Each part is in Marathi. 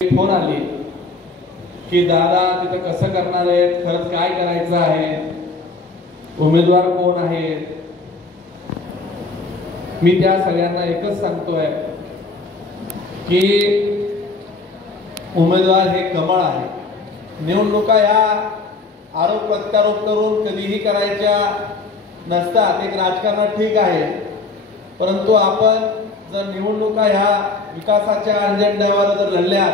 फोन आली की दादा तिथे कसं करणार आहे, खरंच काय करायचं आहे, उमेदवार कोण आहे। मी त्या सगळ्यांना एकच सांगतोय की उमेदवार हे कमळ आहे। निवडणुका या आरोप प्रत्यारोप करून कधीही करायच्या नसतात। एक राजकारणात ठीक आहे, परंतु आपण जर निवडणुका ह्या विकासाच्या अजेंड्यावर जर लढल्या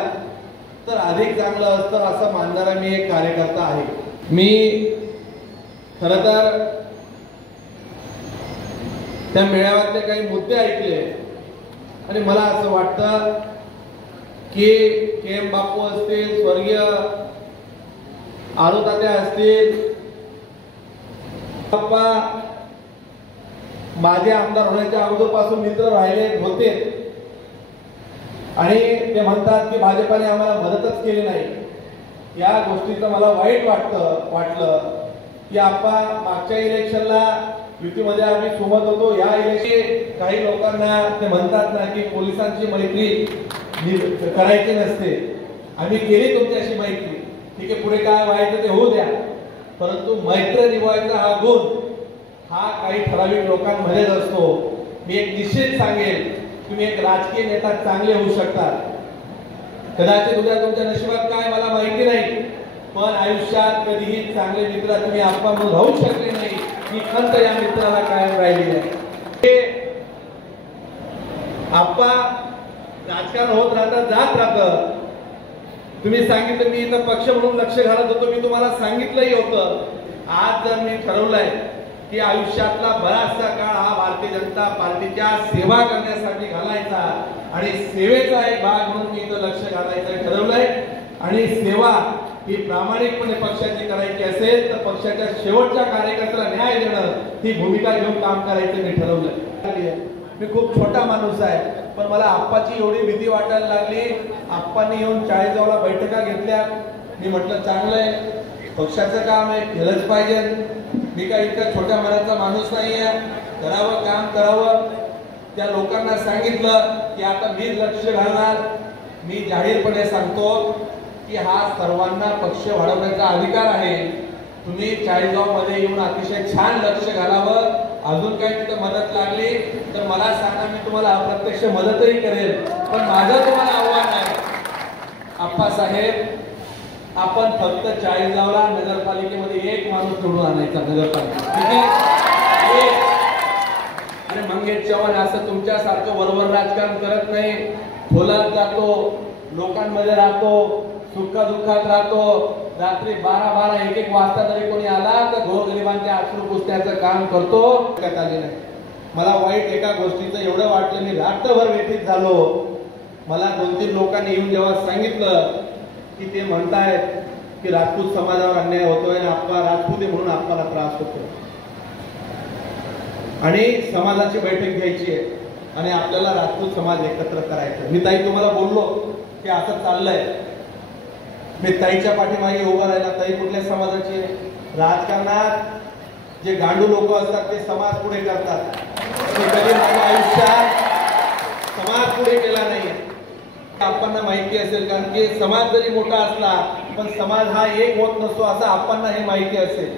तर अधिक चांगलं असतं असं मानणारा मी एक कार्यकर्ता आहे। मी खरं तर त्या मेळाव्यातले काही मुद्दे ऐकले आणि मला असं वाटतं की के.एम. बापू असतील, स्वर्गीय आरुतात्या असतील, बाप्पा माझे आमदार होण्याच्या अगोदरपासून मित्र राहिले होते आणि ते म्हणतात की भाजपाने आम्हाला मदतच केली नाही। या गोष्टीचं मला वाईट वाटलं की आपण मागच्या इलेक्शनला युतीमध्ये आम्ही सोबत होतो। या इलेक्शन काही लोकांना ते म्हणतात ना की पोलिसांची मैत्री करायची नसते। आम्ही केली तुमच्याशी मैत्री, ठीक आहे, पुढे काय व्हायचं ते होऊ द्या, परंतु मैत्री निभवायचा हा गुण हा काही ठराविक लोकांमध्येच असतो। मी एक निश्चित सांगेल, तुम्ही एक राजकीय नेता चांगले होऊ शकतात, कदाचित उद्या तुमच्या नशिबात काय मला माहिती नाही, पण आयुष्यात कधीही चांगले मित्र तुम्ही आप्पा म्हणून राहू शकले नाही। ही खंत या मित्राला कायम राहिलेली आहे। आप्पा राजकारण होत राहतात, जात राहतं। तुम्ही सांगितलं मी इथं पक्ष म्हणून लक्ष घालत होतो, मी तुम्हाला सांगितलंही होतं। आज जर मी ठरवलंय की आयुष्यातला बराचसा काळ हा भारतीय जनता पार्टीच्या सेवा करण्यासाठी घालायचा आणि सेवेचा एक भाग म्हणून मी इथं लक्ष घालायचं ठरवलंय। आणि सेवा ही प्रामाणिकपणे पक्षाची करायची असेल तर पक्षाच्या शेवटच्या कार्यकर्त्याला न्याय देणं ही भूमिका घेऊन काम करायचं मी ठरवलंय। मी खूप छोटा माणूस आहे, पण मला आप्पाची एवढी भीती वाटायला लागली। आप्पांनी येऊन चाळीसगावला बैठका घेतल्या, मी म्हटलं चांगलंय, पक्षाचं काम आहे, केलंच पाहिजे। मी काय इतका छोट्या मनाचा माणूस नाहीये, करावं काम करावं। त्या लोकांना सांगितलं की आता मी लक्ष घालणार। मी जाहीरपणे सांगतो की हा सर्वांना पक्ष वाढवण्याचा अधिकार आहे। तुम्ही चाळीसगाव मध्ये येऊन अतिशय छान लक्ष घालावं। अजून काही तिथे मदत लागली तर मला सांगा, मी तुम्हाला अप्रत्यक्ष मदतही करेल। पण माझं तुम्हाला आव्हान आहे आप्पासाहेब, आपण फक्त चाळीसगावला नगरपालिकेमध्ये एक माणूस निवडून आणायचा, नगरपालिका, ठीक आहे। आणि मंगेश चव्हाण असं तुमच्यासारखं वरवर राजकारण करत नाही, खोलात जातो, लोकांमध्ये राहतो, सुखा दुःखात राहतो। रात्री 12-12, 1-1 वाजता जरी कोणी आला तर गोरगरिबांच्या अश्रू पुसण्याचं काम करतो। आले नाही। मला वाईट एका गोष्टीचं एवढं वाटलं, मी रात्रभर व्यथित झालो। मला 2-3 लोकांनी येऊन जेव्हा सांगितलं की ते म्हणतायत की राजपूत समाजावर अन्याय होतोय आणि आप्पा राजपूत म्हणून आप्पाला त्रास होतो आणि समाजाची बैठक घ्यायची आहे आणि आपल्याला राजपूत समाज एकत्र करायचा। मी ताई तुम्हाला बोललो की असं चाललंय, मी ताईच्या पाठीमागे उभा राहिला। ताई कुठल्या समाजाची आहे? राजकारणात जे गांडू लोक असतात ते समाज पुढे करतात, ते कधी माझ्या आयुष्यात समाज पुढे केला नाही। आपणना माहिती असेल, कारण की समाज जरी मोठा असला पण समाज हा एक होत नसतो असं आपणना हे माहिती असेल।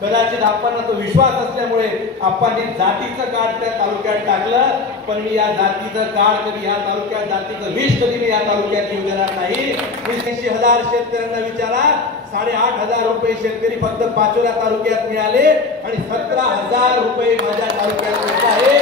कदाचित आपणना तो विश्वास असल्यामुळे आपणनी जातीचं कार्ड त्या तालुक्यात टाकलं, पण मी या जातीचं कार्ड कधी या तालुक्यात, जातीचं विष कधी मी या तालुक्यात येऊ देणार नाही। 80,000 शेतकऱ्यांना विचारा, 8,500 रुपये शेतकरी फक्त पाचोरा तालुक्यात मिळाले आणि 17,000 रुपये माझ्या तालुक्यात मिळत आहे।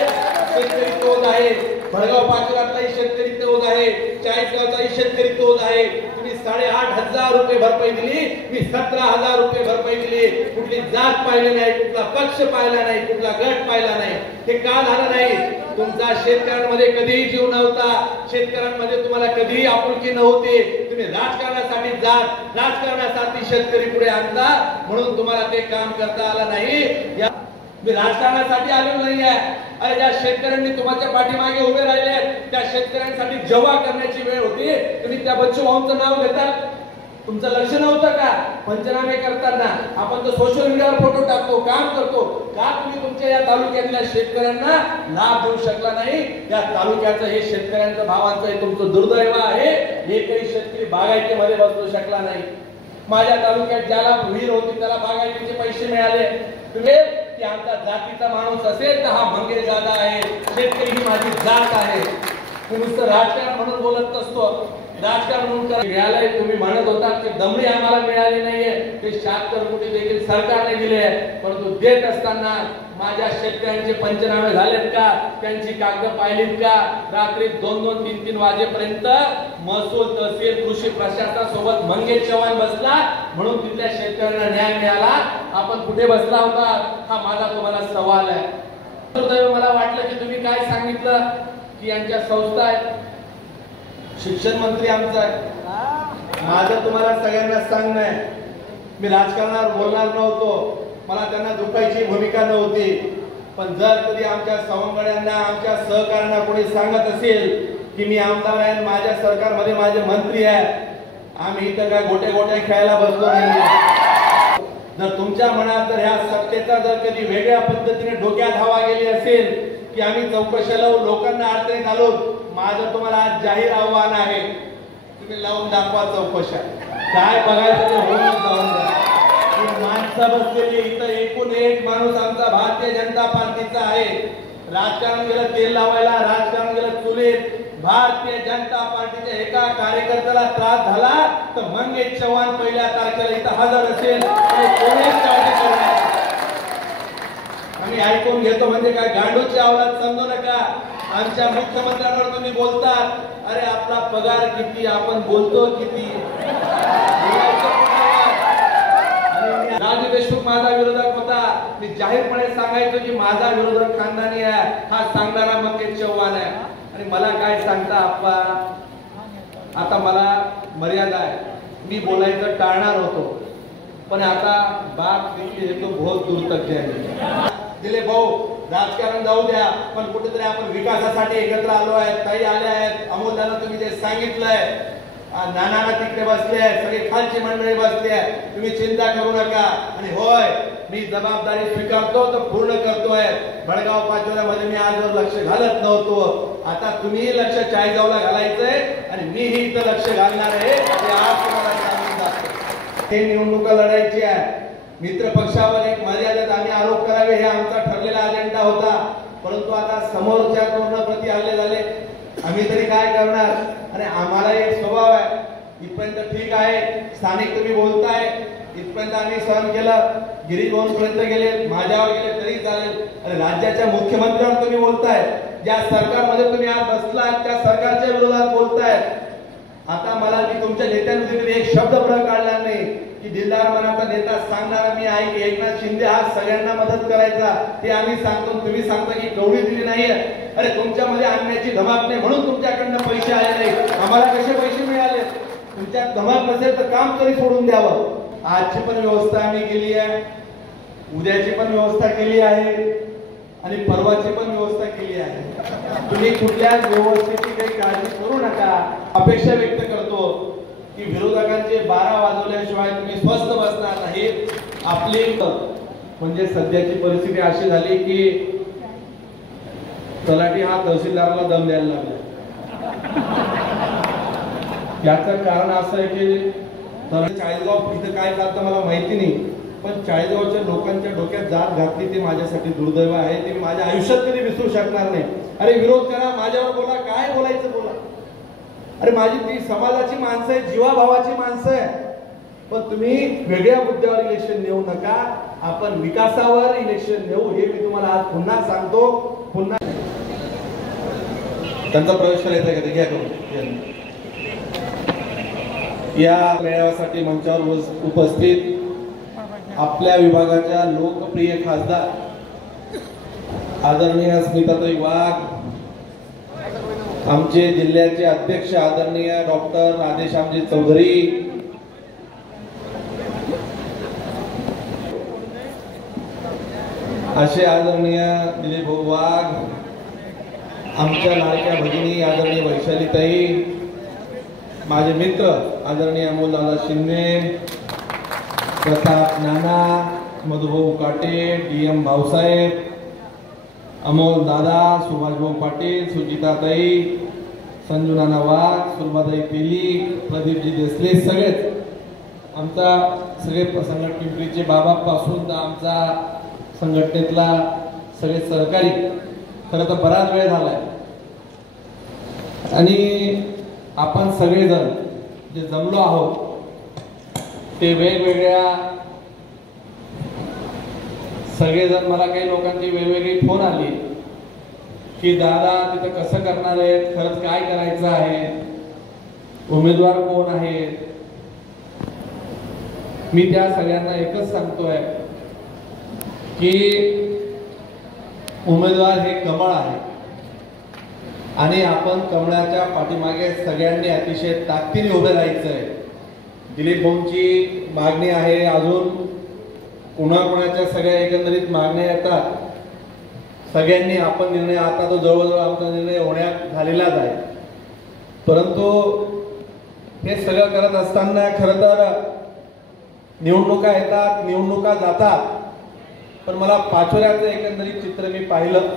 शेतकरी तोच आहे, भडगाव पाचोऱ्यातलाही शेतकरी तोच आहे, चाळीसगावचाही शेतकरी तोच आहे। तुम्ही 8,500 रुपये भरपाई दिली, मी 17,000 रुपये भरपाई दिली। कुठली जात पाहिली नाही, कुठला पक्ष पाहिला नाही, कुठला गट पाहिला नाही। हे का झालं नाही? तुमचा शेतकऱ्यांमध्ये कधीही जीव नव्हता, शेतकऱ्यांमध्ये तुम्हाला कधीही आपुलकी नव्हती। तुम्ही राजकारणासाठी जात, राजकारणासाठी शेतकरी पुढे आणता, म्हणून तुम्हाला ते काम करता आलं नाही। मी राजकारणासाठी आलेलो नाही आहे। अरे ज्या शेतकऱ्यांनी तुमच्या पाठीमागे उभे राहिले त्या शेतकऱ्यांसाठी जेव्हा करण्याची वेळ होती, तुम्ही त्या बच्चू भाऊंचं नाव घेतात, तुमचं लक्ष नव्हतं का? पंचनामे करताना आपण तर सोशल मीडियावर फोटो टाकतो, काम करतो का? तुम्ही तुमच्या या तालुक्यातल्या शेतकऱ्यांना लाभ देऊ शकला नाही? या तालुक्याचं हे शेतकऱ्यांचं भावांचं हे तुमचं दुर्दैव आहे. एकही शेतकरी बागायतीमध्ये बसू शकला नाही. माझ्या तालुक्यात ज्याला विहीर होती त्याला बागायतीचे पैसे मिळाले. तुम्ही की आमचा जातीचा माणूस असेल तर हा मंगेश दादा आहे, शेतकरी ही माझी जात आहे. नुसतं राजकारण म्हणून बोलत नसतो, राजकारण म्हणून मिळालंय. तुम्ही म्हणत होता की दमडी आम्हाला मिळाली नाहीये, ते 76 कोटी देखील सरकारने दिले, परंतु देत असताना माझ्या शेतकऱ्यांचे पंचनामे झालेत का? त्यांची कागद पाहिलीत का? रात्री 2-2, 3-3 वाजेपर्यंत महसूल, तहसील, कृषी प्रशासनासोबत मंगेश चव्हाण बसला म्हणून तिथल्या शेतकऱ्यांना न्याय मिळाला. आपण कुठे बसला होता? हा माझा तुम्हाला सवाल आहे. मला वाटलं की तुम्ही काय सांगितलं की यांच्या संस्था आहेत, शिक्षण मंत्री आमचा आहे. माझं तुम्हाला सगळ्यांना सांगणं आहे, मी राजकारणावर बोलणार नव्हतो, मला त्यांना दुखायची भूमिका नव्हती. पण जर कधी आमच्या सवंगड्यांना, आमच्या सहकार्यांना कोणी सांगत असेल की मी आमदार आहे, माझ्या सरकारमध्ये माझे मंत्री आहे, आम्ही इथं काय गोटे गोटे खेळायला बसलो नाही. जर तुमच्या मनात जर ह्या सत्तेचा जर कधी वेगळ्या पद्धतीने डोक्यात हवा गेली असेल की आम्ही चौकशाला लोकांना अडचणीत आलो, माझं तुम्हाला आज जाहीर आव्हान आहे, तुम्ही लावून दाखवा चौकशा. काय बघायचं ते होऊन जाऊन द्या. माणसं बसलेली इथं एकूण एक माणूस आमचा भारतीय जनता पार्टीचा आहे. राजकारण गेलं तेल लावायला, राजकारण गेलं चुलीत. भारतीय जनता पार्टीच्या एका कार्यकर्त्याला त्रास झाला तर मंगेश चव्हाण पहिल्या तारखेला इथं हजर असेल आणि कोणीच काळजी करणार. आम्ही ऐकून घेतो म्हणजे काय गांडूची अवलाद समजू नका. आमच्या मुख्यमंत्र्यांवर तुम्ही बोलतात, अरे आपला पगार किती, आपण बोलतो किती. राजू देशमुख माझा विरोधक होता, मी जाहीरपणे सांगायचो की माझा विरोधक खानदानी आहे, हा सांगणारा मंगेश चव्हाण आहे. आणि मला काय सांगता आप्पा, आता मला मर्यादा आहे, मी बोलायचं टाळणार होतो, पण आता बात दिली तो बहुत दूर तक जाईल. दिले भाऊ, राजकारण जाऊ द्या, पण कुठेतरी आपण विकासासाठी एकत्र आलो आहे. ताई आल्या आहेत, अमोलदाना तुम्ही जे सांगितलंय, नाना तिकडे बसले आहेत, सगळे खालची मंडळी बसले आहे, तुम्ही चिंता करू नका. आणि होय, मी जबाबदारी स्वीकारतो तर पूर्ण करतोय. भडगाव पाचोऱ्यामध्ये मी आजवर लक्ष घालत नव्हतो, आता तुम्ही लक्ष चाळीसगावला घालायचंय आणि मीही इथं लक्ष घालणार आहे, हे आज तुम्हाला सांगून जातो. हे निवडणुका लढायची आहे. मित्र पक्षावर एक मर्यादेत आम्ही आरोप करावे हे आमचा ठरलेला अजेंडा होता, परंतु आता समोरच्या प्रति हल्ले झाले, आम्ही तरी काय करणार. आणि आम्हाला एक स्वभाव आहे, इथपर्यंत ठीक आहे, स्थानिक तुम्ही बोलताय, इथपर्यंत आम्ही सहन केलं. गिरीश भाऊ पर्यंत गेले, माझ्यावर गेले तरी चालेल. अरे राज्याच्या मुख्यमंत्र्यांवर तुम्ही बोलताय, ज्या सरकारमध्ये तुम्ही आज बसलात त्या सरकारच्या विरोधात बोलताय. आता मला मी तुमच्या नेत्यांमध्ये एक शब्द प्रयोग काढला नाही की दिलदार मनाचा नेता सांगणारा मी आहे की एकनाथ शिंदे हा सगळ्यांना मदत करायचा, ते आम्ही सांगतो. तुम्ही सांगता की कवडी दिली नाहीये. अरे तुमच्यामध्ये आणण्याची धमक नाही म्हणून तुमच्याकडनं पैसे आले नाही, आम्हाला कसे पैसे मिळाले? तुमच्यात धमक नसेल तर काम तरी सोडून द्यावं. आजची पण व्यवस्था आम्ही केली आहे, उद्याची पण व्यवस्था केली आहे आणि परवाची पण व्यवस्था केली आहे. तुम्ही कुठल्याच व्यवस्थेची काही काळजी करू नका. अपेक्षा व्यक्त करतो की विरोधकांचे 12 वाजवल्याशिवाय तुम्ही स्वस्थ बसणार नाही. आपली म्हणजे सध्याची परिस्थिती अशी झाली की तलाठी हा तहसीलदाराला दम द्यायला लागला. याचं कारण असं आहे की चाळीसगाव इथं काय चालतं मला माहिती नाही, पण चाळीसगावच्या लोकांच्या डोक्यात जात घातली ते माझ्यासाठी दुर्दैव आहे, ते मी माझ्या आयुष्यात कधी विसरू शकणार नाही. अरे विरोध करा, माझ्यावर बोला, काय बोलायचं बोला. अरे माझी ती समाजाची माणसं आहे, जीवाभावाची माणसं आहे, पण तुम्ही वेगळ्या मुद्द्यावर इलेक्शन नेऊ नका. आपण विकासावर इलेक्शन नेऊ, हे मी तुम्हाला आज पुन्हा सांगतो. पुन्हा त्यांचा प्रवेश करायचा का ते घ्या करून. या मेळाव्यासाठी मंचावर उपस्थित आपल्या विभागाच्या लोकप्रिय खासदार आदरणीय स्मिताताई वाघ, आमचे जिल्ह्याचे अध्यक्ष आदरणीय डॉक्टर राधेश्यामजी चौधरी, असे आदरणीय दिलीप भाऊ वाघ, आमच्या लाडक्या भगिनी आदरणीय वैशालीताई, माझे मित्र आदरणीय अमोलदादा शिंदे, प्रताप नाना, मधुभाऊ काटे, DM भाऊसाहेब, अमोल दादा, सुभाषभाऊ पाटील, सुजिताताई, संजू नाना वाघ, सुरमाताई पेली, प्रदीपजी देसले, सगळेच आमचा सगळे संघटन पिंपरीचे बाबापासून आमचा संघटनेतला सगळे सहकारी खरं तर बराच वेळ झालाय आणि आपण सगळेजण जे जमलो आहोत ते वेगवेगळ्या सगळेजण मला काही लोकांची वेगवेगळी फोन आली की दादा तिथं कसं करणार आहे, खरंच काय करायचं आहे, उमेदवार कोण आहे. मी त्या सगळ्यांना एकच सांगतोय की उमेदवार हे कमळ आहे आणि आपण कमळाच्या पाठीमागे सगळ्यांनी अतिशय ताकदीने उभे राहायचं आहे. दिलीप भाऊंची मागणी आहे, अजून कोणाकोणाच्या सगळ्या एकंदरीत मागण्या येतात. सगळ्यांनी आपण निर्णय, आता तो जवळजवळ आमचा निर्णय होण्यात झालेलाच आहे. परंतु हे सगळं करत असताना खरं तर निवडणुका येतात, निवडणुका जातात, पण मला पाचोऱ्याचं एकंदरीत चित्र मी पाहिलं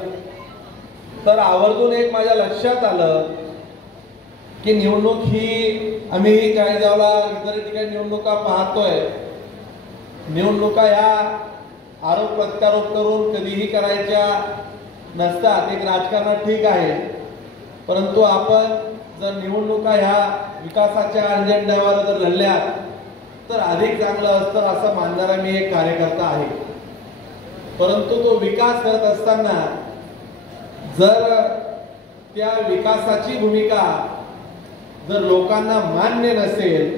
तर आवर्जून एक माझ्या लक्षात आलं की निवडणूक ही आम्ही चाळीसगावला इतर ठिकाणी निवडणुका पाहतोय. निवडणुका ह्या आरोप प्रत्यारोप करून कधीही करायच्या नसतात. एक राजकारणात ठीक आहे, परंतु आपण जर निवडणुका ह्या विकासाच्या अजेंड्यावर जर लढल्या तर अधिक चांगलं असतं असं मानणारा मी एक कार्यकर्ता आहे. परंतु तो विकास करत असताना जर त्या विकासाची भूमिका जर लोकांना मान्य नसेल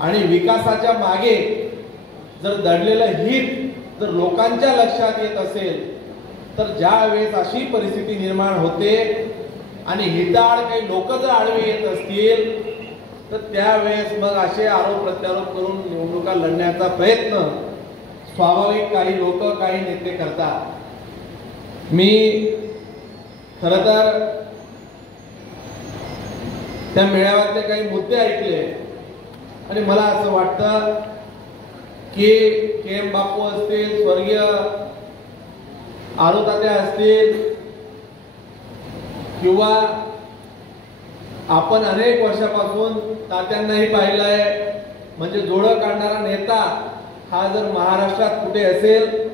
आणि विकासाच्या मागे जर दडलेलं हित जर लोकांच्या लक्षात येत असेल तर ज्या वेळेस अशी परिस्थिती निर्माण होते आणि हिताड काही लोक जर आडवे येत असतील तर त्यावेळेस मग असे आरोप प्रत्यारोप करून निवडणुका लढण्याचा प्रयत्न स्वाभाविक काही लोक, काही नेते करतात. मी खरं तर त्या मेळाव्यातले काही मुद्दे ऐकले आणि मला असं वाटतं की KM बापू असतील, स्वर्गीय आरुतात्या असतील किंवा आपण अनेक वर्षापासून तात्यांनाही पाहिलंय, म्हणजे जोडं काढणारा नेता हा जर महाराष्ट्रात कुठे असेल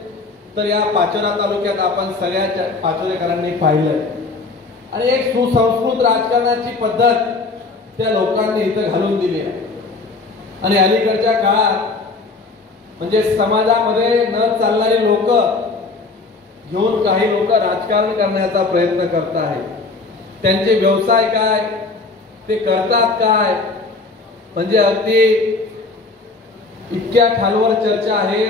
तर या पाचोरा तालुक्यात आपण सगळ्या पाचोरेकरांनी पाहिलंय. आणि एक सुसंस्कृत राजकारणाची पद्धत त्या लोकांनी इथं घालून दिली आहे. आणि अलीकडच्या काळात म्हणजे समाजामध्ये न चालणारी लोक घेऊन काही लोक राजकारण करण्याचा प्रयत्न करत आहेत. त्यांचे व्यवसाय काय, ते करतात काय, म्हणजे अगदी इतक्या खालवर चर्चा आहे.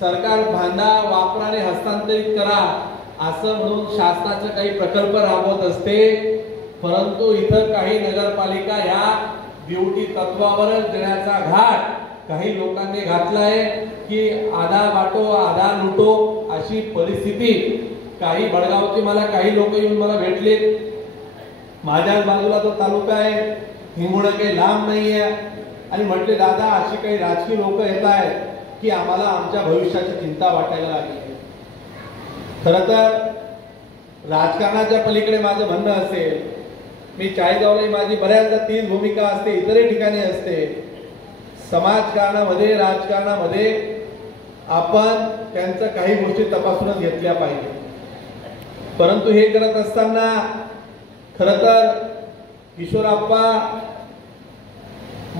सरकार बांधा, वापरा आणि हस्तांतरित करा असं म्हणून शासनाचे काही प्रकल्प राबवत असते, परंतु इथं काही नगरपालिका ह्या ड्युटी तत्वावरच देण्याचा घाट काही लोकांनी घातलाय की आधा वाटो आधा लुटो अशी परिस्थिती. काही बडगावचे मला काही लोक येऊन मला भेटले, माझ्या बाजूला तो तालुका आहे, हिंगोळा काही लांब नाहीये, आणि म्हटले दादा अशी काही राजकीय लोक येत आहेत की आम्हाला आमच्या भविष्याची चिंता वाटायला लागली. खरं तर राजकारणाच्या पलीकडे माझं म्हणणं असेल, मी चाळीसगावला माझी बऱ्याचदा तीच भूमिका असते, इतरही ठिकाणी असते. समाजकारणामध्ये, राजकारणामध्ये आपण त्यांचं काही गोष्टी तपासूनच घेतल्या पाहिजे. परंतु हे करत असताना खरं तर किशोरप्पा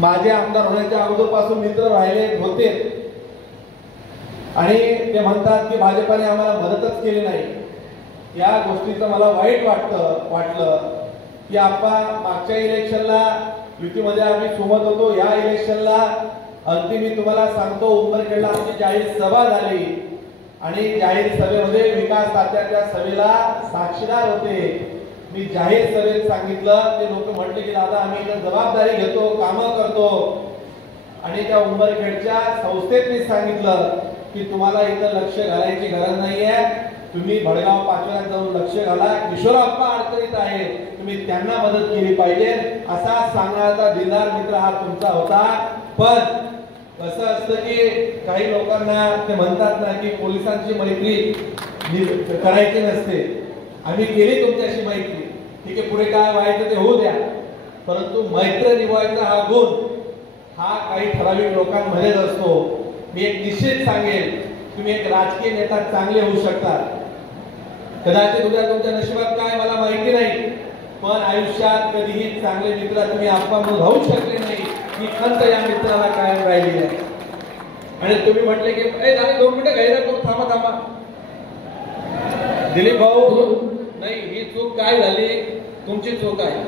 माझे आमदार होण्याच्या अगोदरपासून मित्र राहिले होते आणि ते म्हणतात की भाजपाने आम्हाला मदतच केली नाही. या गोष्टीचं मला वाईट वाटलं की आपण मागच्या इलेक्शनला युतीमध्ये आम्ही सोबत होतो, या इलेक्शनला अगदी मी तुम्हाला सांगतो उंबरखेडला आमची जाहीर सभा झाली आणि जाहीर सभेमध्ये विकास तात्याच्या सभेला साक्षीदार होते. मी जाहीर सभेत सांगितलं, ते लोक म्हटले की दादा आम्ही इथं जबाबदारी घेतो, कामं करतो, आणि त्या उंबरखेडच्या संस्थेत मी सांगितलं की तुम्हाला इथं लक्ष घालायची गरज नाहीये, तुम्ही भडगाव पाचोऱ्यात जाऊन लक्ष घाला, किशोरप्पा अडचणीत आहे, तुम्ही त्यांना मदत केली पाहिजे असा सांगण्याचा दिलदार मित्र हा तुमचा होता. पण कसं असतं की काही लोकांना ते म्हणतात ना की पोलिसांची मैत्री करायची नसते. आम्ही केली तुमच्याशी मैत्री, ठीक आहे, पुढे काय व्हायचं ते होऊ द्या, परंतु मैत्री निभवायचा हा गुण हा काही ठराविक लोकांमध्येच असतो. मी एक निश्चित सांगेन, तुम्ही एक राजकीय नेता चांगले होऊ शकतात, कदाचित उद्या तुमच्या नशिबात काय मला माहिती नाही, पण आयुष्यात कधीही चांगले मित्र तुम्ही आपण राहू शकले नाही ही खंत या मित्राला कायम राहिली आहे. आणि तुम्ही म्हटले की झाले 2 मिनिटं गैर करून थांबा. दिलीप भाऊ, नाही, ही चूक काय झाली, तुमची चूक आहे.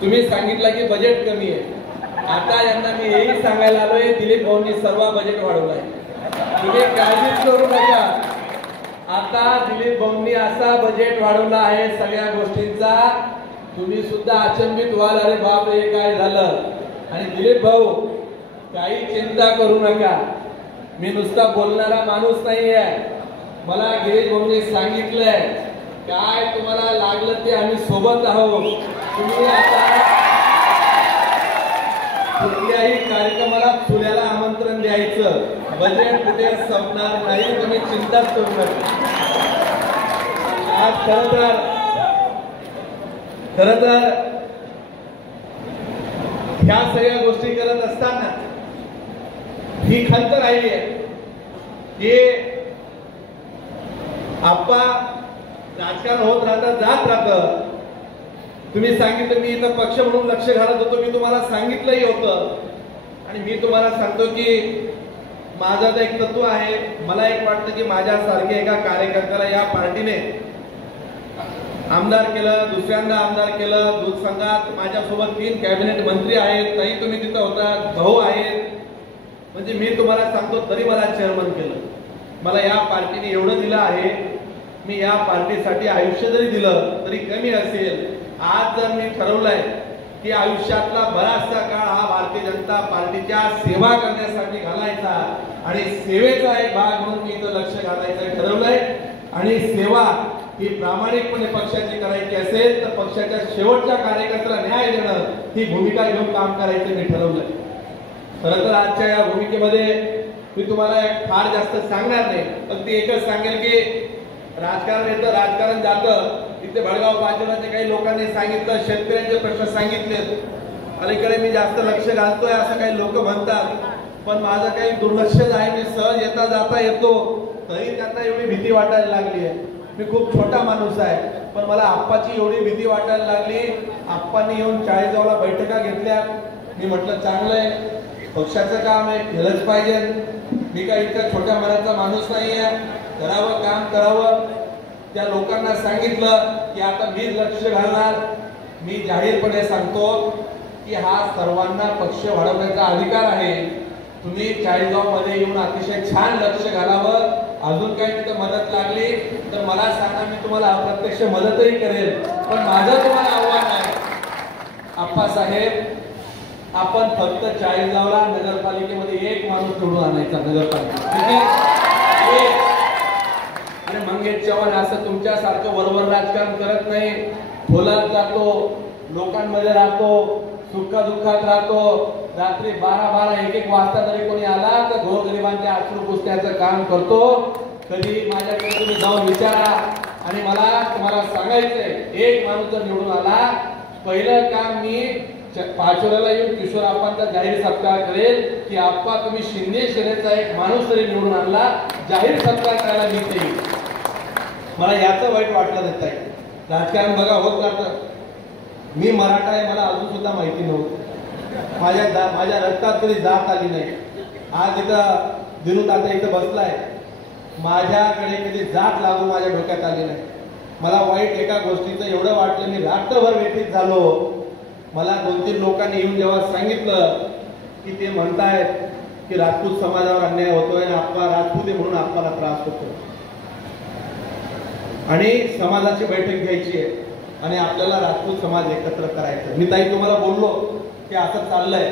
तुम्ही सांगितलं की बजेट कमी आहे. आता यांना मी हेही सांगायला आलोय, दिलीप भाऊंनी सर्व बजेट वाढवलाय, तुम्ही काळजीच करू नका. आता दिलीप भाऊंनी असा बजेट वाढवला आहे सगळ्या गोष्टींचा, तुम्ही सुद्धा अचंबित व्हाल, अरे बापरे काय झालं. आणि दिलीप भाऊ, काही चिंता करू नका, मी नुसता बोलणारा माणूस नाहीये. मला गिरीश भाऊंनी सांगितलंय काय तुम्हाला लागलं ते आम्ही सोबत आहोत. तुम्ही आता कुठल्याही कार्यक्रमाला फुल्याला आमंत्रण द्यायचं, बजेट कुठे संपणार नाही, तुम्ही चिंताच करू नका. आज खर तर ह्या सगळ्या गोष्टी करत असताना ही खंत राहिली आहे की आप्पा राजकारण होत राहतं, जात राहतं. तुम्ही सांगितलं, मी इथं पक्ष म्हणून लक्ष घालत होतो, मी तुम्हाला सांगितलंही होतं. आणि मी तुम्हाला सांगतो की माझं तर एक तत्व आहे, मला एक वाटतं की माझ्यासारख्या एका कार्यकर्त्याला या पार्टीने आमदार केलं, दुसऱ्यांदा आमदार केलं, दूध संघात माझ्यासोबत 3 कॅबिनेट मंत्री आहेत, ताई तुम्ही तिथं होता, भाऊ आहेत, म्हणजे मी तुम्हाला सांगतो तरी मला चेअरमन केलं. मला या पार्टीने एवढं दिलं आहे, मी या पार्टीसाठी आयुष्य जरी दिलं तरी कमी असेल. आज जर मी ठरवलंय की आयुष्यातला बराचसा काळ हा भारतीय जनता पार्टीच्या सेवा करण्यासाठी घालायचा आणि सेवेचा एक भाग म्हणून मी इथं लक्ष घालायचं ठरवलंय. आणि सेवा ही प्रामाणिकपणे पक्षाची करायची असेल तर पक्षाच्या शेवटच्या कार्यकर्त्याला न्याय देणं ही भूमिका घेऊन काम करायचं मी ठरवलंय. खरं तर आजच्या या भूमिकेमध्ये मी तुम्हाला फार जास्त सांगणार नाही, फक्त एकच सांगेल की राजकारण येतं, राजकारण जातं. इथे भडगाव पाचोऱ्याच्या काही लोकांनी सांगितलं, शेतकऱ्यांचे प्रश्न सांगितले, अलीकडे मी जास्त लक्ष घालतोय असं काही लोक म्हणतात, पण माझं काही दुर्लक्षच आहे. मी सहज येता जाता येतो तरी त्यांना एवढी भीती वाटायला लागली आहे. मी खूप छोटा माणूस आहे, पण मला आप्पाची एवढी भीती वाटायला लागली. आप्पांनी येऊन चाळीसगावला बैठका घेतल्या. मी म्हटलं चांगलं आहे, पक्षाचं काम आहे, केलंच पाहिजे. मी काही इतका छोट्या मनाचा माणूस नाही आहे, करावं काम करावं. त्या लोकांना सांगितलं की आता मीच लक्ष घालणार. मी जाहीरपणे सांगतो की हा सर्वांना पक्ष वाढवण्याचा अधिकार आहे. तुम्ही चाळीसगाव मध्ये येऊन अतिशय छान लक्ष घालावं. अजून काही तिथे मदत लागली तर मला सांगा, मी तुम्हाला अप्रत्यक्ष मदतही करेल. पण माझं तुम्हाला आव्हान आहे आप्पासाहेब, आपण फक्त चाळीसगावला नगरपालिकेमध्ये एक माणूस निवडून आणायचा, नगरपालिका. आणि मंगेश चव्हाण असं तुमच्यासारखं वरवर राजकारण करत नाही, खोलात जातो, लोकांमध्ये राहतो, सुखा-दुःखात राहतो. रात्री 12-12, 1-1 वाजता जरी कोणी आला तर गोरगरिबांच्या अश्रू पुसण्याचं काम करतो. कधी माझ्याकडे तुम्ही जाऊन विचारा. आणि मला तुम्हाला सांगायचंय, एक माणूस जर निवडून आला, पहिलं काम मी पाचोऱ्याला येऊन किशोर आप्पांचा जाहीर सत्कार करेल की आप्पा तुम्ही शिंदे सेनेचा एक माणूस तरी निवडून आणला, जाहीर सत्कार करायला मी येईल. मला याचं वाईट वाटलं देत आहे. राजकारण बघा होत राहतं. मी मराठा आहे, मला अजून सुद्धा माहिती नव्हतं. माझ्या रक्तात कधी जात आली नाही. आज इथं दिनू तात्या इथं बसलाय, माझ्याकडे कधी जात लागू माझ्या डोक्यात आली नाही. मला वाईट एका गोष्टीचं एवढं वाटलं, मी रात्रभर व्यथित झालो. मला 2-3 लोकांनी येऊन जेव्हा सांगितलं की ते म्हणतायत की राजपूत समाजावर अन्याय होतोय, आप्पा राजपूत आहे म्हणून आप्पाला त्रास होतो आणि समाजाची बैठक घ्यायची आहे आणि आपल्याला राजपूत समाज एकत्र करायचं. मी ताई तुम्हाला बोललो की असं चाललंय.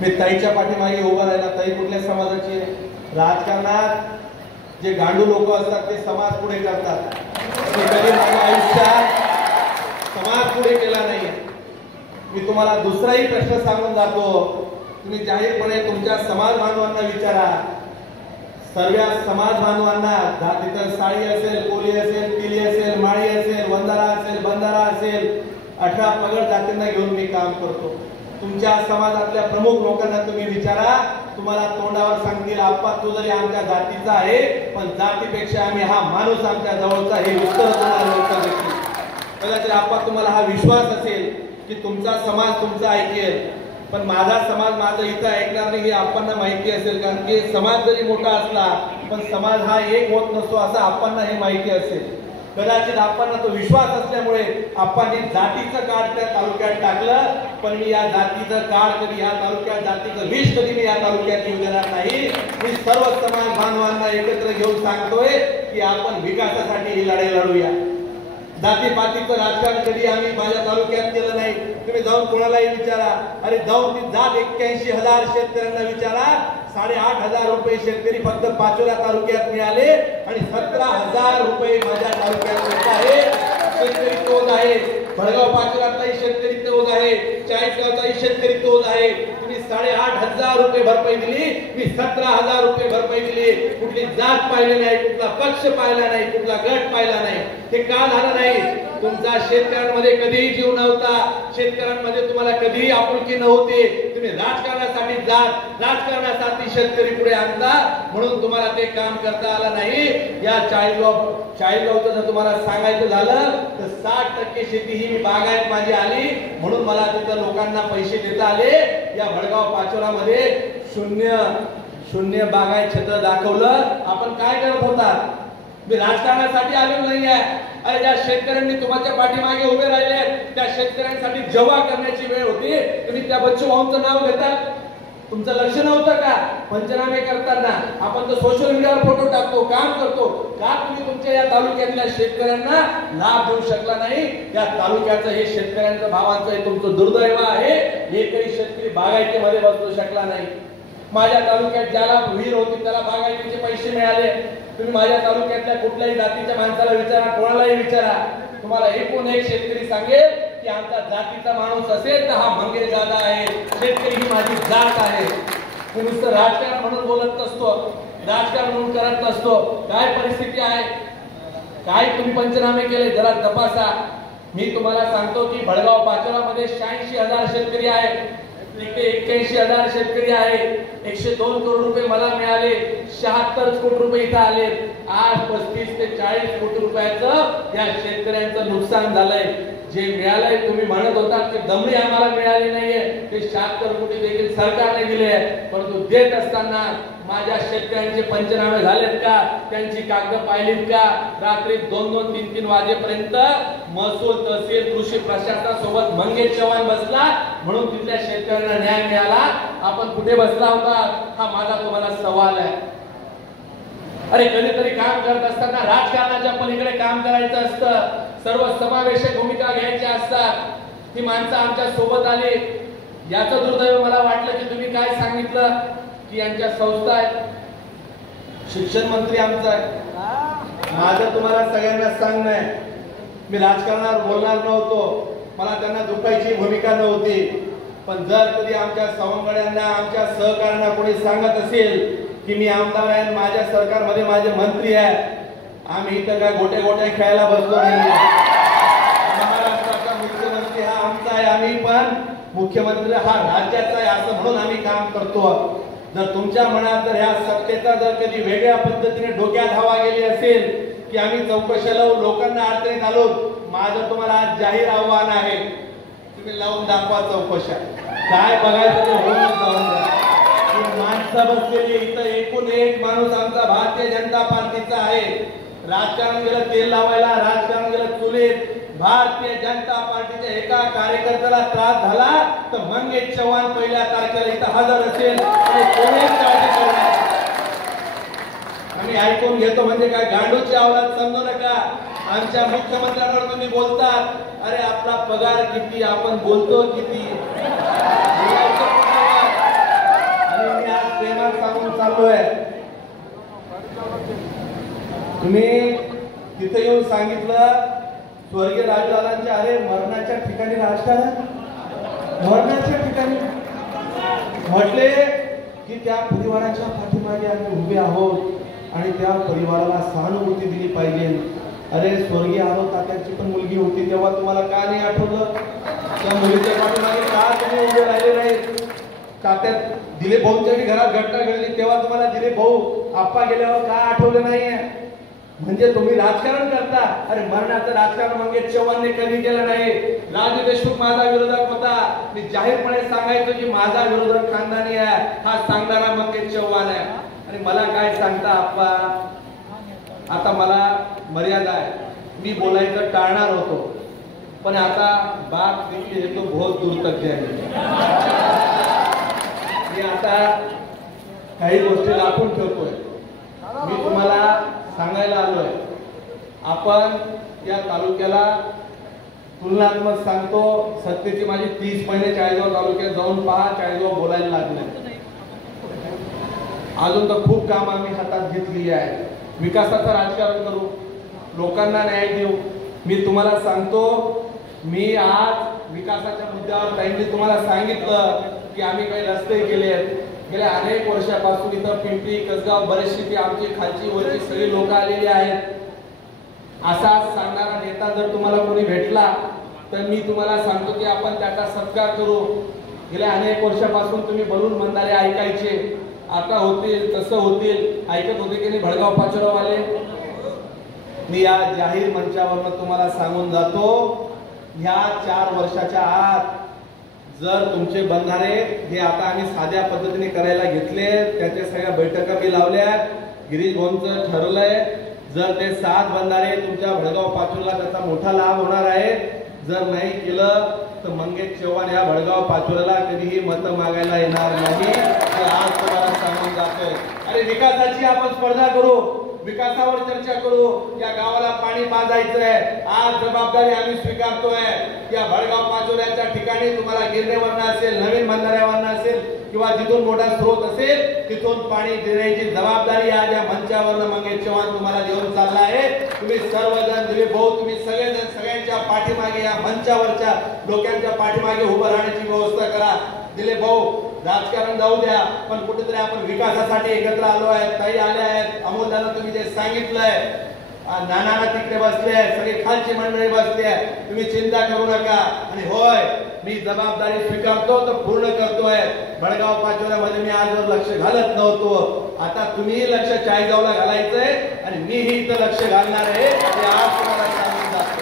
मी ताईच्या पाठीमागे उभं राहिला. ताई कुठल्या समाजाची आहे? राजकारणात जे गांडू लोक असतात ते समाज पुढे करतात. मी कधी माझ्या आयुष्यात समाज पुढे केला नाही. मी तुम्हाला दुसराही प्रश्न सांगून जातो. तुम्ही जाहीरपणे तुमच्या समाज बांधवांना विचारा, सर्व समाज बांधवांना, तिथं साळी असेल, कोली असेल, तिली असेल, माळी असेल, वंदारा असेल, बंधारा असेल, 18 पगड जातींना घेऊन मी काम करतो. तुमच्या समाजातल्या प्रमुख लोकांना तुम्ही विचारा, तुम्हाला तोंडावर सांगतील आप्पा तू जरी आमच्या जातीचा आहे पण जातीपेक्षा आम्ही हा माणूस आमच्या जवळचा, हे उत्तर तुम्हाला लोक देतील. कदाचित आप्पा तुम्हाला हा विश्वास असेल की तुमचा समाज तुमचा ऐकेल, पण माझा समाज माझं इथं ऐकणार नाही हे आप्पांना माहिती असेल. कारण की समाज जरी मोठा असला पण समाज हा एक होत नसतो असं आप्पांना हे माहिती असेल. कदाचित आप्पांना तो विश्वास असल्यामुळे आप्पांनी जातीचं कार्ड त्या तालुक्यात टाकलं, पण मी या जातीचं कार्ड कधी या तालुक्यात, जातीचं विष कधी मी या तालुक्यात येऊ देणार नाही. मी सर्व समाज बांधवांना एकत्र घेऊन सांगतोय की आपण विकासासाठी ही लढाई लढूया. जातीपातीचं राजकारण कधी आम्ही माझ्या तालुक्यात केलं नाही. तुम्ही जाऊन कोणालाही विचारा, अरे जाऊन ती जात 81,000 शेतकऱ्यांना विचारा. 8,500 रुपये शेतकरी फक्त पाचोरा तालुक्यात मिळाले आणि 17,000 रुपये माझ्या तालुक्यात मिळत आहे. शेतकरी तोच आहे, भडगाव पाचोरातलाही शेतकरी तोच आहे, चाळीसगावचाही शेतकरी तोच आहे. तुम्ही 8,500 रुपये भरपाई दिली, मी 17,000 रुपये भरपाई दिली. कुठली जात पाहिली नाही, कुठला पक्ष पाहिला नाही, कुठला गट पाहिला नाही. ते का झालं नाही? तुमचा शेतकऱ्यांमध्ये कधीही जीव नव्हता, शेतकऱ्यांमध्ये तुम्हाला कधीही आपुलकी नव्हती. तुम्ही राजकारणासाठी जात, राजकारणासाठी शेतकरी पुढे आणता, म्हणून तुम्हाला ते काम करता आलं नाही. या चाळीसगावचं जर तुम्हाला सांगायचं झालं तर 60% शेती ही मी बागायत माझी आली, म्हणून मला तिथं लोकांना पैसे देता आले. या भडगाव पाचोरामध्ये शून्य बागायत क्षेत्र दाखवलं. आपण काय करत होता? मी राजकारणासाठी आलेलो नाही आहे. अरे ज्या शेतकऱ्यांनी तुमच्या पाठीमागे उभे राहिले, त्या शेतकऱ्यांसाठी जेव्हा करण्याची वेळ होती तुम्ही त्या बच्चू भाऊंचं नाव घेतात. तुमचं लक्ष नव्हतं का? पंचनामे करताना आपण तर सोशल मीडियावर फोटो टाकतो, काम करतो. का तुम्ही तुमच्या या तालुक्यातल्या शेतकऱ्यांना लाभ देऊ शकला नाही? या तालुक्याचं हे शेतकऱ्यांचं भावांचं हे तुमचं दुर्दैव आहे. एकही शेतकरी बागायतीमध्ये बसू शकला नाही. माझ्या तालुक्यात ज्याला विहीर होती त्याला बागायतीचे पैसे मिळाले. तुम्ही माझ्या तालुक्यातल्या कुठल्याही जातीच्या माणसाला विचारा, कोणालाही विचारा, तुम्हाला एकूण एक शेतकरी सांगेल की आमचा जातीचा माणूस असेल तर हा मंगेश दादा आहे, शेतकरी ही माझी जात आहे. मी नुसतं राजकारण म्हणून बोलत नसतो, राजकारण म्हणून करत नसतो. काय परिस्थिती आहे, काय तुम्ही पंचनामे केले जरा तपासा. मी तुम्हाला सांगतो की भडगाव पाचोरामध्ये 86,000 शेतकरी आहेत, तिथे 81,000 शेतकरी आहे. 102 करोड रुपये मला मिळाले, 76 कोटी रुपये इथं आले. आज 35 ते 40 कोटी रुपयाचं या शेतकऱ्यांचं नुकसान झालंय. जे मिळालंय तुम्ही म्हणत होता की दमडी आम्हाला मिळाली नाहीये, ते 76 कोटी देखील सरकारने दिले. परंतु देत असताना माझ्या शेतकऱ्यांचे पंचनामे झालेत का? त्यांची कागद पाहिलीत का? रात्री 2-2, 3-3 वाजेपर्यंत महसूल, तहसील, कृषी प्रशासनासोबत मंगेश चव्हाण बसला, म्हणून तिथल्या शेतकऱ्यांना न्याय मिळाला. आपण कुठे बसला होता? हा माझा तुम्हाला सवाल आहे. अरे कधीतरी काम करत असताना राजकारणाच्या पलीकडे काम करायचं असतं, सर्व समावेशक भूमिका घ्यायच्या असतात. ती माणसं आमच्या सोबत आली. याचं दुर्दैव मला वाटलं की तुम्ही काय सांगितलं की यांच्या संस्था आहेत, शिक्षण मंत्री आमचा आहे. माझं तुम्हाला सगळ्यांना सांगणं आहे, मी राजकारणावर बोलणार नव्हतो, मला त्यांना दुखायची भूमिका नव्हती. पण जर कधी आमच्या सवंगड्यांना, आमच्या सहकाऱ्यांना कोणी सांगत असेल की मी आमदार आहे, माझ्या सरकारमध्ये माझे मंत्री आहे, आम्ही इथं काय गोटे खेळायला बसलो नाही. महाराष्ट्राचा मुख्यमंत्री हा आमचा आहे, आम्ही पण मुख्यमंत्री हा राज्याचा आहे असं म्हणून आम्ही काम करतो. जर तुमच्या मनात जर ह्या सत्तेचा जर कधी वेगळ्या पद्धतीने डोक्यात हवा गेली असेल की आम्ही चौकशीला लोकांना अडचणीत आलो, माझं तुम्हाला आज जाहीर आव्हान आहे, तुम्ही लावून दाखवा चौकशा. काय बघायचं ते होऊन जाऊन द्या. माणसं बसलेली इथं एकूण एक माणूस आमचा भारतीय जनता पार्टीचा आहे. राजकारण गेलं तेल लावायला, राजकारण गेलं चुलीत. भारतीय जनता पार्टीच्या एका कार्यकर्त्याला त्रास झाला तर मंगेश चव्हाण 1 तारखेला इथं हजर असेल आणि कोणीच काळजी करणार. आम्ही ऐकून घेतो म्हणजे काय गांडूची अवलाद समजू नका. आमच्या मुख्यमंत्र्यांवर तुम्ही बोलतात, अरे आपला पगार किती, आपण बोलतो किती. आणि मी आज प्रेमात सांगून चाललोय, तुम्ही तिथे येऊन सांगितलं स्वर्गीय राजदादांच्या अरे मरणाच्या ठिकाणी राजकारण, मरणाच्या ठिकाणी म्हटले की त्या परिवाराच्या पाठीमागे आम्ही उभे आहोत आणि त्या परिवाराला सहानुभूती दिली पाहिजे. अरे स्वर्गीय आरोप तात्याची पण मुलगी होती तेव्हा तुम्हाला का नाही आठवलं? त्या मुलीच्या पाठीमागे का तुम्ही उभे राहिले नाही? तात्यात दिलीप भाऊंच्या घरात घटना घडली तेव्हा तुम्हाला दिलीप भाऊ आप्पा गेल्यावर का आठवलं नाहीये? म्हणजे तुम्ही राजकारण करता. अरे मरणाचं राजकारण मंगेश चव्हाणने कधी केलं नाही. राजू देशमुख माझा विरोधक होता, मी जाहीरपणे सांगायचो की माझा विरोधक खानदानी आहे, हा सांगणारा मंगेश चव्हाण आहे. आणि मला काय सांगता आप्पा, आता मला मर्यादा आहे, मी बोलायचं टाळणार होतो पण आता बात देखील येतो बहुत दूर तक जाईल. मी आता काही गोष्टी राखून ठेवतोय. मी तुम्हाला सांगायला आलोय, आपण या तालुक्याला तुलनात्मक सांगतो, सत्तेची माझी 30 महिने चाळीसगाव तालुक्यात जाऊन पहा, चाळीसगाव बोलायला लागले. अजून तर खूप काम आम्ही हातात घेतली आहे. विकासाचं राजकारण करू, लोकांना न्याय देऊ. मी तुम्हाला सांगतो, मी आज विकासाच्या मुद्द्यावर त्यांनी तुम्हाला सांगितलं की आम्ही काही रस्ते केले आहेत. गेल्या अनेक वर्षापासून इथं पिंपरी कसगाव बरेचशी ती आमची खालची वरची सगळी लोक आलेली आहेत. असा सांगणारा नेता जर तुम्हाला कोणी भेटला तर मी तुम्हाला सांगतो की आपण त्याचा सत्कार करू. गेल्या अनेक वर्षापासून तुम्ही बलून म्हणणारे ऐकायचे, आता होतील तसं होतील ऐकत होते की नाही भडगाव पाचोरावाले? मी या जाहीर मंचावरून तुम्हाला सांगून जातो, ह्या 4 वर्षाच्या आत जर तुमचे बंधारे हे आता आम्ही साध्या पद्धतीने करायला घेतले, त्याच्या सगळ्या बैठका मी लावल्या, गिरीश भाऊंचं ठरलंय, जर ते 7 बंधारे तुमच्या भडगाव पाचोरला त्याचा मोठा लाभ होणार आहे. जर नाही केलं तर मंगेश चव्हाण या भडगाव पाचोरला कधीही मतं मागायला येणार नाही, हे आज तुम्हाला सांगून जातोय. अरे विकासाची आपण स्पर्धा करू, विकासावर चर्चा करू, या गावाला पाणी पाजायचं आहे. आज जबाबदारी आम्ही स्वीकारतोय. या भडगाव पाचोऱ्याच्या ठिकाणी तुम्हाला गिरणेवरनं असेल, नवीन बंधाऱ्यावरनं असेल किंवा जिथून मोठा स्रोत असेल तिथून पाणी देण्याची जबाबदारी आज या मंचावरनं मंगेश चव्हाण तुम्हाला देऊन चालला आहे. तुम्ही सर्वजण दिलीप भाऊ, तुम्ही सगळेजण सगळ्यांच्या पाठीमागे, या मंचावरच्या लोकांच्या पाठीमागे उभं राहण्याची व्यवस्था करा. दिलीप भाऊ, राजकारण जाऊ द्या, पण कुठेतरी आपण विकासासाठी एकत्र आलो आहे. ताई आल्या आहेत, अमोलदादा तुम्ही जे सांगितलंय, नाना तिकडे बसले आहेत, सगळे खालची मंडळी बसले आहे, तुम्ही चिंता करू नका. आणि होय, मी जबाबदारी स्वीकारतो तर पूर्ण करतोय. भडगाव पाचोऱ्यामध्ये मी आजवर लक्ष घालत नव्हतो, आता तुम्ही लक्ष चाळीसगावला घालायचंय आणि मीही इथं लक्ष घालणार आहे, हे आज तुम्हाला सांगून जातो.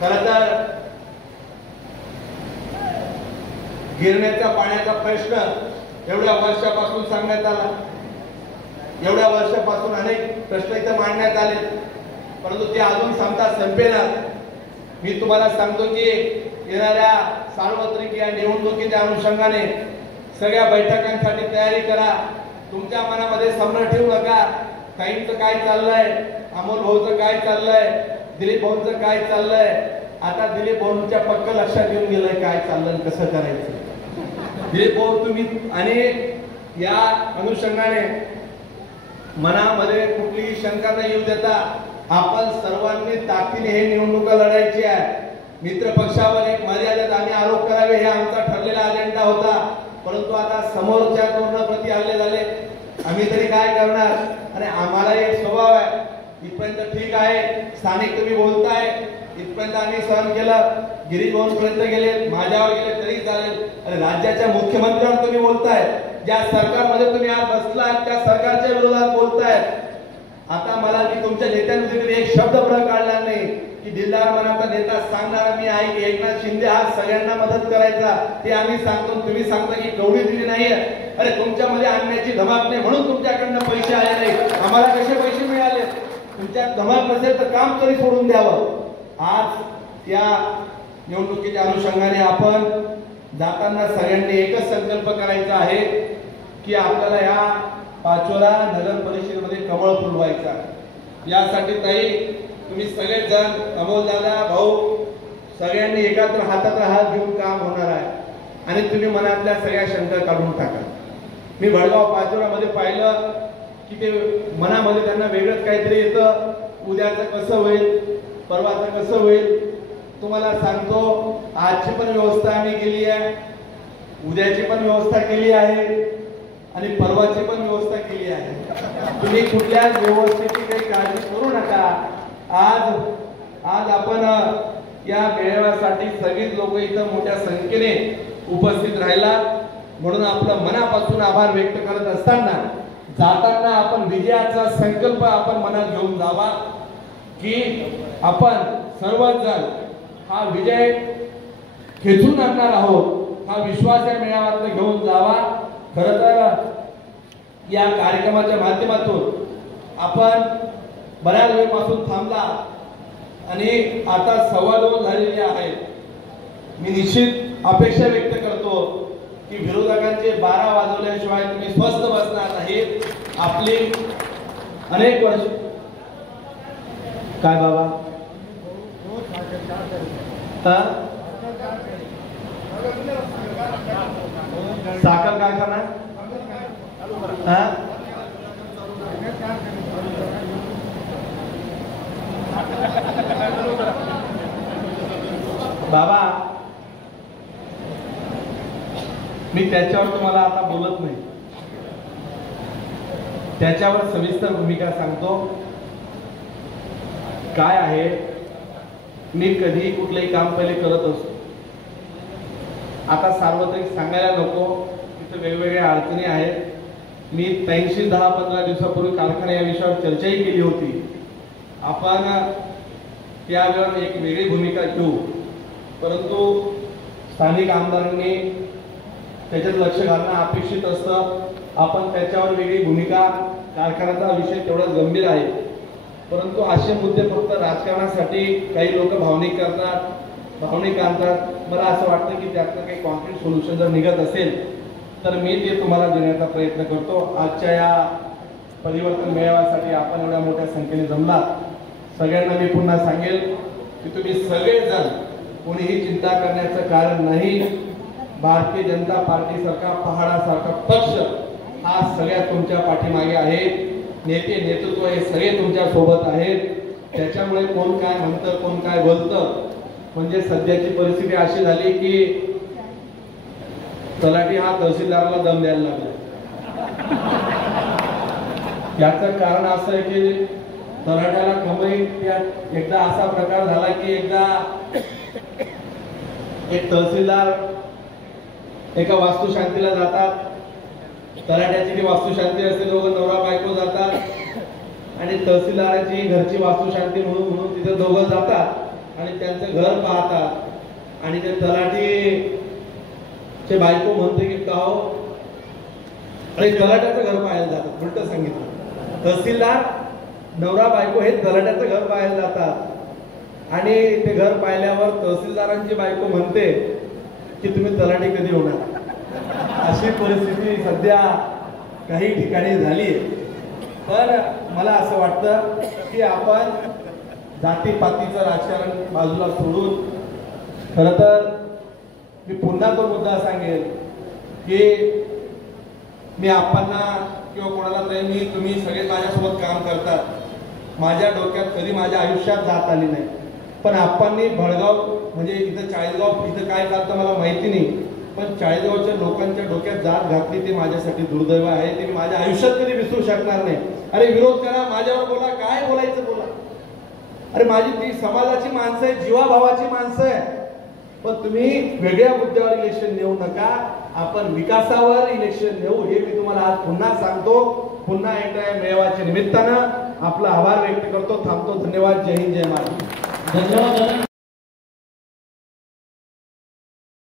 खरं तर गिरण्याच्या पाण्याचा प्रश्न एवढ्या वर्षापासून सांगण्यात आला, एवढ्या वर्षापासून अनेक प्रश्न इथं मांडण्यात आले, परंतु ते अजून सांगता संपेना. मी तुम्हाला सांगतो की येणाऱ्या सार्वत्रिक या निवडणुकीच्या अनुषंगाने सगळ्या बैठकांसाठी तयारी करा. तुमच्या मनामध्ये समन ठेवू नका, काहींचं काय चाललंय, अमोल भाऊचं काय चाललंय, दिलीप भाऊंचं काय चाललंय. आता दिलीप भाऊंच्या पक्क लक्षात येऊन गेलंय काय चाललंय, कसं करायचं. दिलीप भाऊ, तुम्ही आणि या अनुषंगाने मनामध्ये कुठलीही शंका न येऊ देता आपण सर्वांनी ताकदीने हे निवडणुका लढायची आहे. मित्र पक्षावर एक मर्यादेत आम्ही आरोप करावे हे आमचा ठरलेला अजेंडा होता, परंतु आता समोरच्या प्रति हल्ले झाले, आम्ही तरी काय करणार. आणि आम्हाला एक स्वभाव आहे, इथपर्यंत ठीक आहे, स्थानिक तुम्ही बोलताय इथपर्यंत आम्ही सहन केलं, गिरीश भाऊंपर्यंत गेले, माझ्यावर गेले तरी चालेल. आणि राज्याच्या मुख्यमंत्र्यांवर तुम्ही बोलताय, ज्या सरकारमध्ये तुम्ही आज बसलात त्या सरकारच्या विरोधात बोलताय. आता मला मी तुमच्या नेत्यांमध्ये एक शब्द पण काढला नाही की दिलदार मनाचा नेता सांगणारा मी आहे की एकनाथ शिंदे हा सगळ्यांना मदत करायचा, ते आम्ही सांगतो, तुम्ही सांगता की कवडी दिली नाहीये. अरे तुमच्यामध्ये आणण्याची धमाक नाही म्हणून तुमच्याकडनं पैसे आले नाही, आम्हाला कसे पैसे मिळाले? तुमच्या धमाक नसेल तर काम तरी सोडून द्यावं. आज या निवडणुकीच्या अनुषंगाने आपण जाताना सगळ्यांनी एकच संकल्प करायचा आहे की आपल्याला या पाचोरा नगर परिषदेमध्ये कमळ फुलवायचा. यासाठी ताई तुम्ही सगळेजण, अमोलदादा, भाऊ, सगळ्यांनी एकत्र हातात हात घेऊन काम होणार आहे. आणि तुम्ही मनातल्या सगळ्या शंका काढून टाका. मी भडगाव पाचोरामध्ये पाहिलं की ते मनामध्ये त्यांना वेगळंच काहीतरी येतं, उद्याचं कसं होईल, परवाचं कसं होईल. तुम्हाला सांगतो, आजची पण व्यवस्था आम्ही केली आहे, उद्याची पण व्यवस्था केली आहे आणि परवाची पण व्यवस्था केली आहे. तुम्ही कुठल्याच व्यवस्थेची काही काळजी करू नका. आज आपण या मेळाव्यासाठी सगळीच लोक इथं मोठ्या संख्येने उपस्थित राहिला, म्हणून आपलं मनापासून आभार व्यक्त करत असताना जाताना आपण विजयाचा संकल्प आपण मनात घेऊन जावा की आपण सर्वच जण हा विजय खेचून आणणार आहोत, हा विश्वास या मेळाव्यात घेऊन जावा. खरं तर या कार्यक्रमाच्या माध्यमातून आपण बऱ्याच वेळपासून थांबला आणि आता 2:15 झालेली आहेत. मी निश्चित अपेक्षा व्यक्त करतो की विरोधकांचे 12 वाजवल्याशिवाय तुम्ही स्वस्थ बसणार नाहीत. आपली अनेक वर्ष काय बाबा साखर कारखाना बाबा, मी त्याच्यावर तुम्हाला आता बोलत नाही, त्याच्यावर सविस्तर भूमिका सांगतो. काय आहे, मी कधी कुठलेही काम पहिले करत असतो. आता सार्वत्रिक सांगायला नको, तिथे वेगवेगळ्या अडचणी आहेत. मी 10-15 दिवसापूर्वी कारखाना या विषयावर चर्चाही केली होती. आपण त्यावर एक वेगळी भूमिका घेऊ, परंतु स्थानिक आमदारांनी त्याच्यात लक्ष घालणं अपेक्षित असतं. आपण त्याच्यावर वेगळी भूमिका, कारखान्याचा विषय तेवढाच गंभीर आहे, परंतु असे मुद्दे फक्त राजकारणासाठी काही लोक भावनिक करतात, भावनिक आणतात. मला असं वाटतं की त्यातलं काही कॉन्क्रीट सोल्युशन जर निघत असेल तर मी ते तुम्हाला देण्याचा प्रयत्न करतो. आजच्या या परिवर्तन मेळाव्यासाठी आपण एवढ्या मोठ्या संख्येने जमलात, सगळ्यांना मी पुन्हा सांगेल की तुम्ही सगळेजण कोणीही चिंता करण्याचं कारण नाही. भारतीय जनता पार्टी सारखा पहाडासारखा पक्ष हा सगळ्यात तुमच्या पाठीमागे आहे. नेते नेतृत्व हे सगळे तुमच्या सोबत आहेत. त्याच्यामुळे कोण काय म्हणतं, कोण काय बोलतं, म्हणजे सध्याची परिस्थिती अशी झाली की तलाठी हा तहसीलदाराला दम द्यायला लागला. याचं कारण असं आहे की तलाट्याला कमाई, एकदा असा प्रकार झाला की एकदा एक तहसीलदार एका वास्तुशांतीला जातात. तलाट्याची ती वास्तुशांती असते, दोघं नवरा बायको जातात आणि तहसीलदाराची घरची वास्तुशांती म्हणून तिथे दोघं जातात आणि त्यांचं घर पाहतात आणि ते तलाठी चे बायको म्हणते की का हो, आणि तलाट्याचं घर पाहायला जातात. उलट सांगितलं, तहसीलदार नवरा बायको हे तलाट्याचं घर पाहायला जातात आणि ते घर पाहिल्यावर तहसीलदारांची बायको म्हणते की तुम्ही तलाठी कधी होणार. अशी परिस्थिती सध्या काही ठिकाणी झाली आहे. पण मला असं वाटतं की आपण जातीपातीचं राजकारण बाजूला सोडून, खरं तर मी पुन्हा तो मुद्दा सांगेल की मी आपणना किंवा कोणाला तरी तुम्ही सगळे माझ्यासोबत काम करतात, माझ्या डोक्यात कधी माझ्या आयुष्यात जात आली नाही. पण आपणनी भडगाव म्हणजे इथं चाळीसगाव इथं काय चालतं मला माहिती नाही, पण चाळीसगावच्या लोकांच्या डोक्यात जात घातली ते माझ्यासाठी दुर्दैव आहे. ते मी माझ्या आयुष्यात कधी विसरू शकणार नाही. अरे विरोध करा, माझ्यावर बोला, काय बोलायचं बोला. अरे माझी ती समाजाची माणसं आहे, जीवाभावाची माणसं आहे. पण तुम्ही वेगळ्या मुद्द्यावर इलेक्शन नेऊ नका, आपण विकासावर इलेक्शन नेऊ, हे मी तुम्हाला आज पुन्हा सांगतो. पुन्हा एकदा या मेळाव्याच्या निमित्तानं आपला आभार व्यक्त करतो, थांबतो. धन्यवाद. जय हिंद, जय महाराष्ट्र. धन्यवाद.